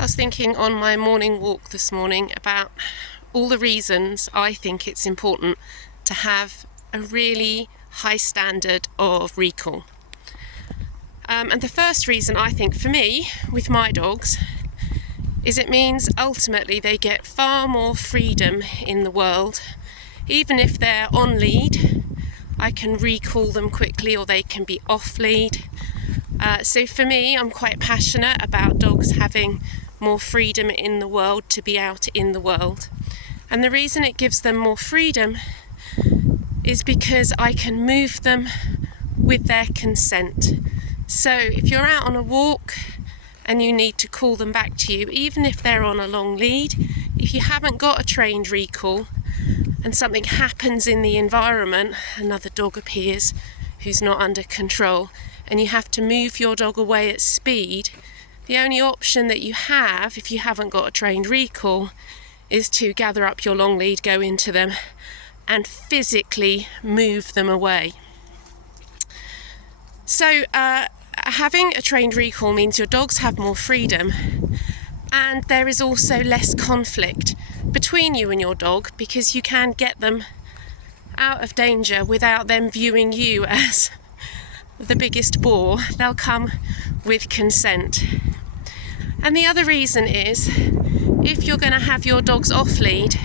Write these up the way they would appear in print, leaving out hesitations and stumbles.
I was thinking on my morning walk this morning about all the reasons I think it's important to have a really high standard of recall. And the first reason I think for me, with my dogs, is it means ultimately they get far more freedom in the world. Even if they're on lead, I can recall them quickly, or they can be off lead. So for me, I'm quite passionate about dogs having more freedom in the world, to be out in the world. And the reason it gives them more freedom is because I can move them with their consent. So if you're out on a walk and you need to call them back to you, even if they're on a long lead, if you haven't got a trained recall and something happens in the environment, another dog appears who's not under control, and you have to move your dog away at speed, the only option that you have, if you haven't got a trained recall, is to gather up your long lead, go into them, and physically move them away. So having a trained recall means your dogs have more freedom, and there is also less conflict between you and your dog, because you can get them out of danger without them viewing you as the biggest bore. They'll come with consent. And the other reason is, if you're going to have your dogs off lead,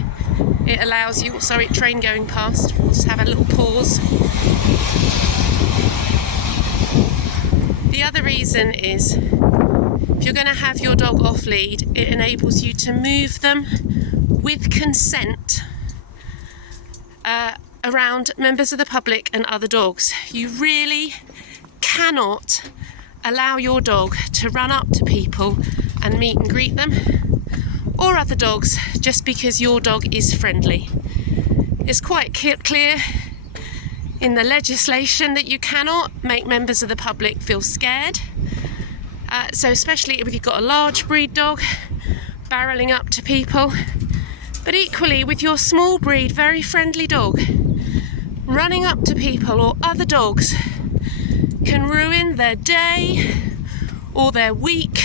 it allows you, train going past, we'll just have a little pause. The other reason is, if you're going to have your dog off lead, it enables you to move them with consent around members of the public and other dogs. You really cannot allow your dog to run up to people and meet and greet them, or other dogs, just because your dog is friendly. It's quite clear in the legislation that you cannot make members of the public feel scared. So especially if you've got a large breed dog barreling up to people, but equally with your small breed, very friendly dog, running up to people or other dogs can ruin their day or their week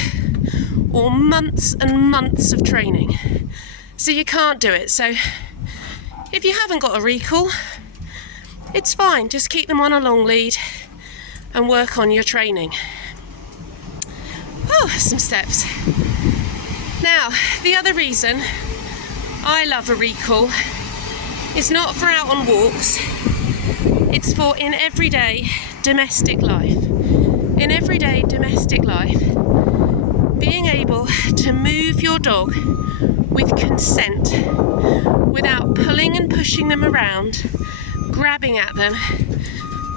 or months and months of training. So you can't do it. So if you haven't got a recall, it's fine, just keep them on a long lead and work on your training. Oh, some steps. Now, the other reason I love a recall is not for out on walks, it's for in everyday domestic life. In everyday domestic life, being able to move your dog with consent without pulling and pushing them around, grabbing at them.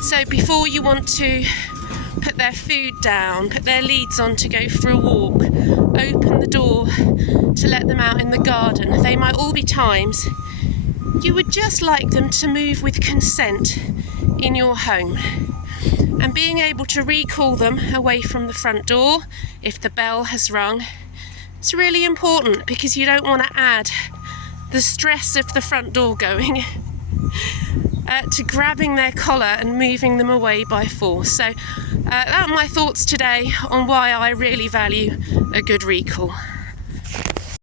So before you want to put their food down, put their leads on to go for a walk, open the door to let them out in the garden, they might all be times you would just like them to move with consent in your home. And being able to recall them away from the front door if the bell has rung, it's really important, because you don't want to add the stress of the front door going to grabbing their collar and moving them away by force. So that are my thoughts today on why I really value a good recall.